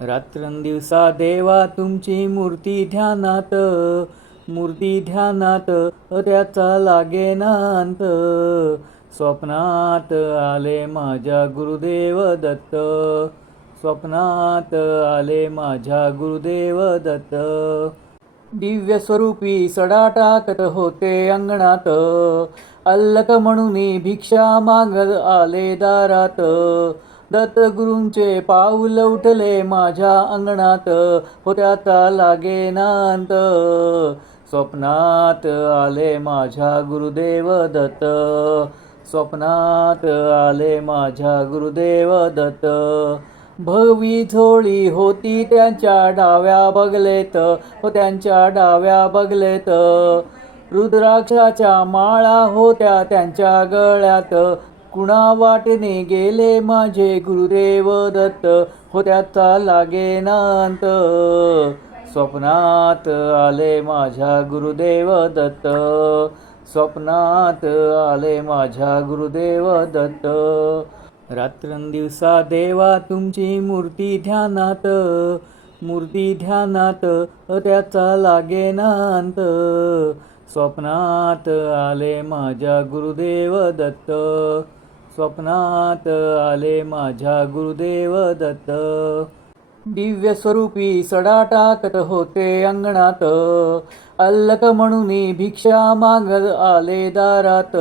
रात्रंदिवसा देवा तुमची मूर्ती ध्यानात त्याचा लागेना अंत. स्वप्नात आले माझ्या गुरुदेव दत्त, स्वप्नात आले माझ्या गुरुदेव दत्त. दिव्य स्वरूपी सडा टाकत होते अंगणात, अल्लक म्हणून भिक्षा मागत आले दारात. दत्तगुरूंचे पाऊल उठले माझ्या अंगणात, त्याचा लागेना अंत. स्वप्नात आले माझ्या गुरुदेव दत्त, स्वप्नात आले माझ्या गुरुदेव दत्त. भगवी झोळी होती त्यांच्या डाव्या बगलेत, त्यांच्या डाव्या बगलेत. रुद्राक्षाच्या माळा होत्या त्यांच्या गळ्यात, कुणा वाटेने गेले माझे गुरुदेव दत्त, त्याचा लागेना अंत. स्वप्नात आले माझ्या गुरुदेव दत्त, स्वप्नात आले माझ्या गुरुदेव दत्त. रात्रंदिवसा देवा तुमची मूर्ती ध्यानात त्याचा लागेना अंत. स्वप्नात आले माझ्या गुरुदेव दत्त, स्वप्नात आले माझ्या गुरुदेव दत्त. दिव्य स्वरूपी सडा टाकत होते अंगणात, अल्लक म्हणून भिक्षा मागत आले दारात.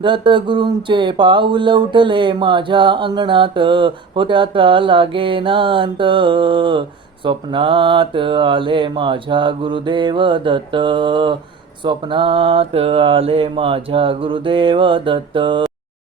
दत्तगुरूंचे पाऊल उठले माझ्या अंगणात, त्याचा लागेना अंत. स्वप्नात आले माझ्या गुरुदेव दत्त, स्वप्नात आले माझ्या गुरुदेव दत्त.